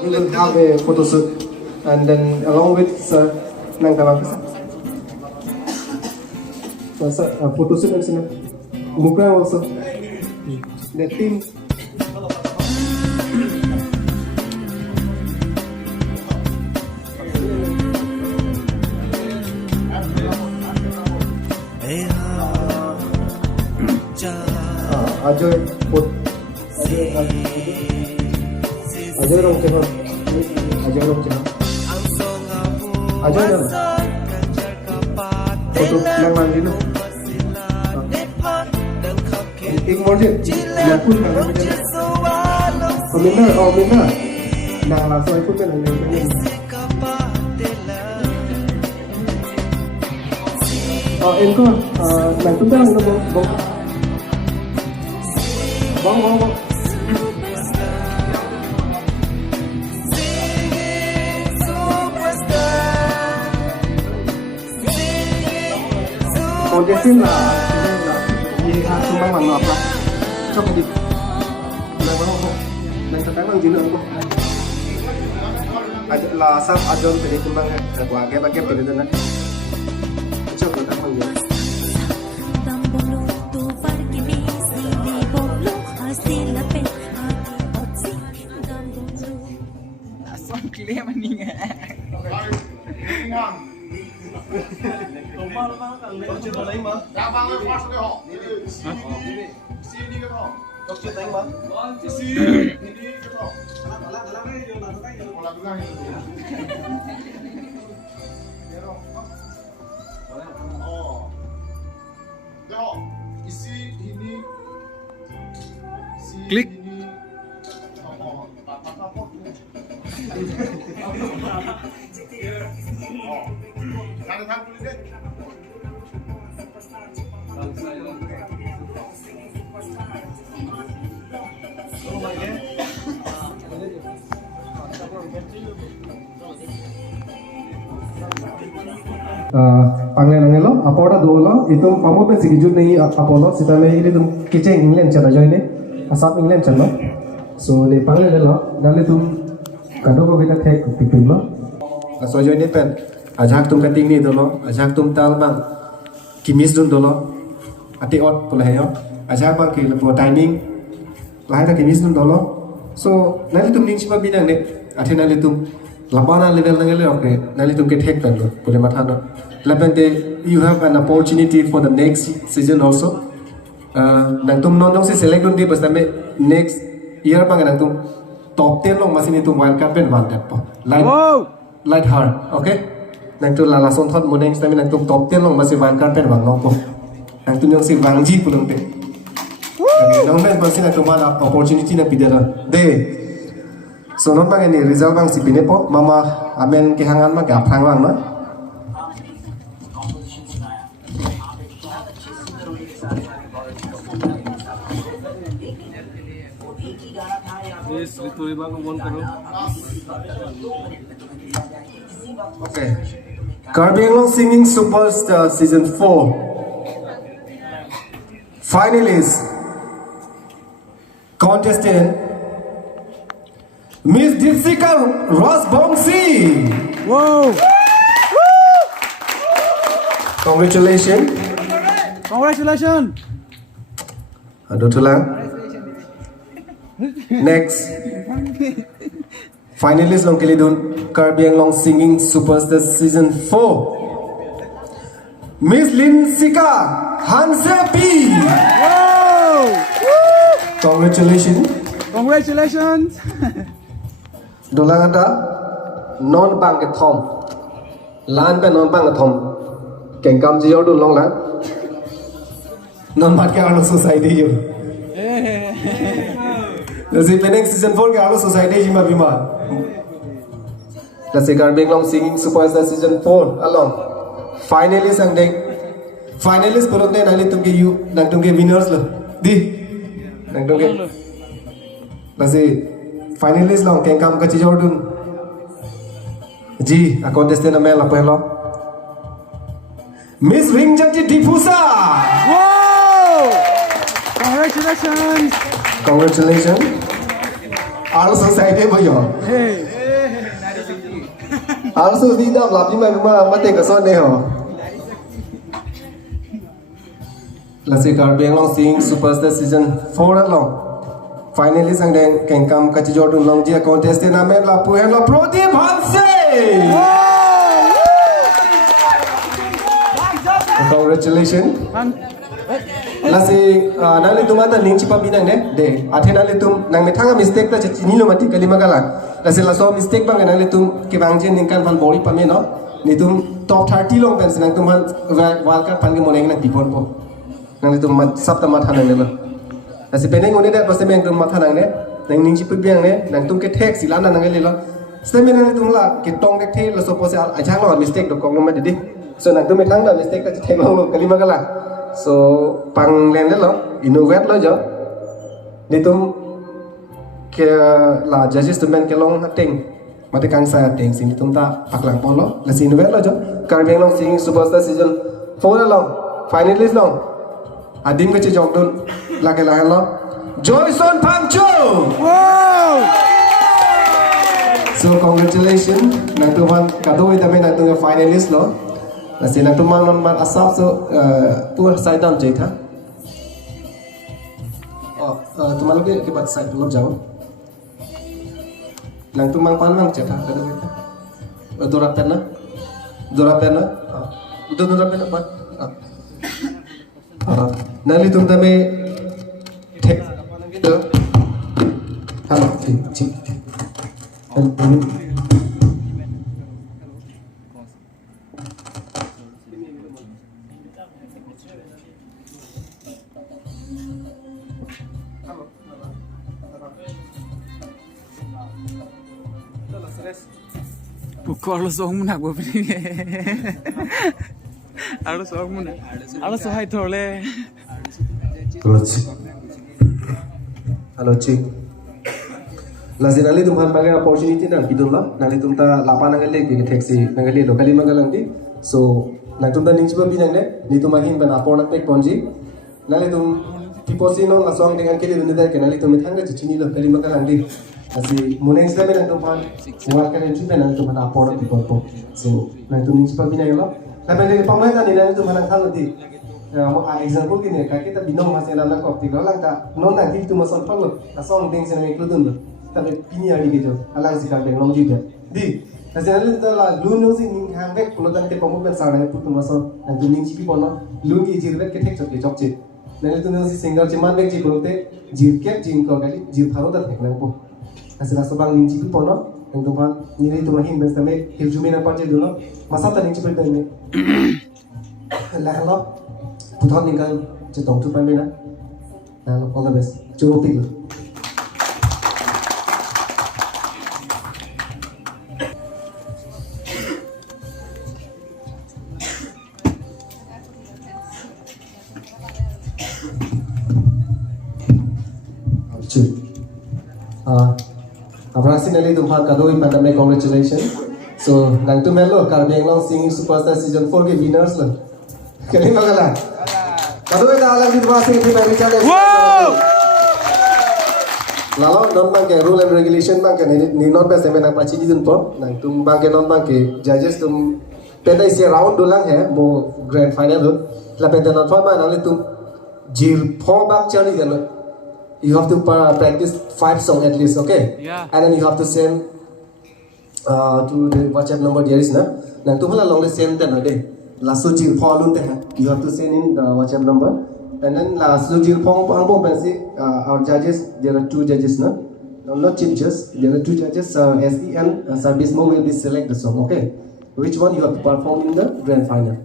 We will have a photo shoot, and then along with Sir Nangtawag. Sir, photo shoot and sir, Mukra also. The team. Ajoy put Ajoy rong cehon Ajoy rong cehon Ajoy dong foto lang lang dito ik more din pun lang din minna nang langsung ikut kan ini enko nang tunggang nó bong còn cái phim là gì ha không mang bằng ngọt là cho cái gì này không này thật đáng gì nữa không là sao ajon thì cũng mang quả cái paket từ đây này cho người ta bằng gì Clear maning Chưa đánh mà. Dạ vâng ơi, phát cái họ. Xin đi cái họ. Đọc chưa đánh mà. Xin đi cái họ. Làm cái này. Cái họ. Isi ini. Klik. Ada thang tulis deh. Panggilan lo, apa orang dua lo, itu kamu pun sikit nih Apollo, kita ini itu kiceng England cina join ni, asap England cina, so ni panggilan lo, nanti tu kado kau kita take pipin lo, so join ni pen, ajak tum kating ni dulu, ajak tum tal bang, kimis dun dulu, ati ot boleh ya, ajak bang kira buat dining, lahir tak kimis dun dulu, so nanti tum ning cuma bidang ni, ati nanti tum Labana level nangale okay nali tum get hack pelo pure matha no labente you have an opportunity for the next season also nang tum non se select on di basta me next year pang nang tum top 10 long masini tum wild card pen one tap light hard okay nang tu lala son thot mo next time nang tum top 10 long masi wild card pen wang long po nang tum yang si wang ji pulung pe nang men masina tum ala opportunity na pidara de so non bang ini result bang si pinepo mama amen kehangan mah gap hang lang no Yes, itu bang on karo. okay Karbi Anglong Singing Superstar Season 4 finalist contestant Miss Dipsika Rosbongsi. Wow! Congratulations. Congratulations! Aduh tulang. Next. Finalist long kelidun Karbi Anglong Singing Superstar Season 4. Miss Linsika Hansepi. Wow! Congratulations. Congratulations! Dolang ada non bang ke thom lan pe non bang ke thom keng kam ji yodu long lan non mat ke alo society yo Nasi peneng season 4 ke alo society ji ma bima Nasi Karbi Anglong Singing Superstar Season 4 along finalist ang dek finalist perut ne nali tumke you nang tumke winners lo di nang tumke Nasi finalist long keng kam kachi Jordan ji a contestant na mela pelo Miss Ringjati Dipusa Wow! Congratulations! congratulations Our society boyo Hey! Also tidak lapis memang mati kesan deh ho. Lasi Karbiang long sing Superstar season 4 long. Finally sang deng kengkam kaci Jordan long dia contestant namen la puhen la Pradeep Hanse. Congratulations. Lasi nang tum ada ning cipa binang de athe nang tum nang methanga mistake ta chini lo mati kalima kala lasi la so mistake bang nang tum ke bangjen ning kan fal bori pame no ni tum top 30 long ben nang tum han world cup pan ke moneng nang tipon po nang tum mat sap ta mat hanang ne lasi beneng oni da pasti beng tum mat hanang ne nang ning cipa biang ne nang tum ke tek silana nang le lo semi nang tum la ke tong dek the la so pose al ajang lo mistake do kong no ma de so nang tum methang da mistake ta thek lo kalima kala so pang lên đấy lo innovate lo jo ni tum ke la judges tum ben ke long ting mate kang sa ting sing tum ta pak lang polo la sin innovate lo jo Karbiang long sing Superstar season 4 long finalist long adim ke jog don la ke la lo Joyson Pangcho. Wow. So congratulations nang tuhan kadoi tame nang tum finalist lo Nasi nang tumang non man asap so pur side down jay tha. Oh, tumang lagi ke bat side lo jauh. Nang tumang pan mang cetha kada kita. Dora pena. Udah dora pena bat. Nali tum tame tek. Halo, cik. Pukul lo soh munak bawa ni. Ada soh munak. Ada soh hai thole. Halo cik. Lazin ali tumhan bagai opportunity nang pidul lah. Nali tumta lapan nang le ke taxi nang le lokali magalang di. So nang tumta ning chuba binang ne ni tumahin ban apor nak pek ponji. Nali tum tiposino asong dengan kili dunida ke nali tum thanga chichini lokali magalang di. Asi muneng sila nang tumhan muat kan chuba nang tumhan apor nak pek po. So nang tum ning chuba binang lo. Tapi dari pamai tadi nang tumhan nang thang di. Example gini, kita binong masih dalam koptik lo langka non nanti itu masuk perlu asal deng senang ikut dulu tapi pini hari gitu alang sih kan long juga di hasilnya itu lah lu nungsi ning hangek kalau tadi kamu bersama itu tuh masuk nanti ning cipi kono lu di jirbek ketek cocok nanti itu nungsi single cuman bek cipi kono te jirket jingko kali jir tharo dah tek nangpo hasilnya sebang ning cipi kono yang tuhan nilai itu mahin bersama hirjumi nak pakai dulu masa tadi ning cipi kono lah lo Putar ninggal cetong tu pamina, nah all the best, cukup pikir. Abrasi nali tumpah kadoi pandamai congratulations. So nang tu melo Karbiang long singing Superstar season 4 ke winners lah. Kali magalang. Kadoi dah alam di bawah sini pribadi challenge. Wow. Lalu non bang ke rule and regulation bang ke ni non bang sampai nak paci di tempat. Nang tum bang ke non bang ke judges tum peda isi round dulang है वो grand final हो. ला peda non bang नाले tum jil 4 bang चली जाना. You have to practice 5 songs at least, okay? Yeah. And then you have to send to the WhatsApp number there is na. Nang tum hala long le send ten day. Last jil 4 lun te hai. You have to send in the WhatsApp number. And then last jil 4 ang pensi our judges there are 2 judges na. No, not chief judges. There are 2 judges. SEN service mo will be select the song, okay? Which one you have to perform in the grand final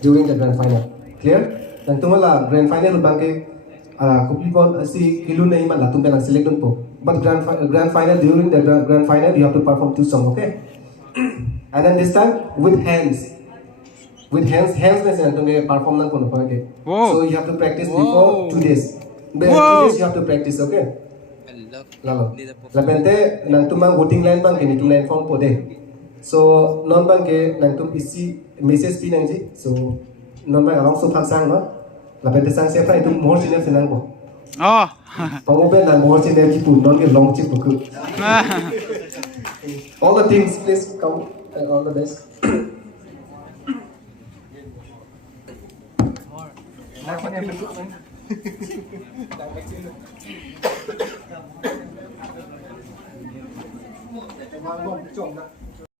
during the grand final. Clear? Nang tum hala grand final bangke kupipon si kilu na iman la tum belang select dun po. But grand final during the grand final you have to perform 2 songs, okay? And then this time with hands. With hands means तुम्हें performance करना पड़ेगा. So you have to practice before 2 days. Before 2 days you have to practice, okay? Lalu, lapente nang tumang voting line bang ke ni tum line form pode. So non bang ke nang tum isi message pi nang ji. So non bang along so pasang no. Lapente sang siapa itu more senior senang po. Oh. Pengopen nang more senior kipu non ke long chip buku. All the things please come. all the best แล้วคะแนนเป็นลูกไหมวางลงจบนะ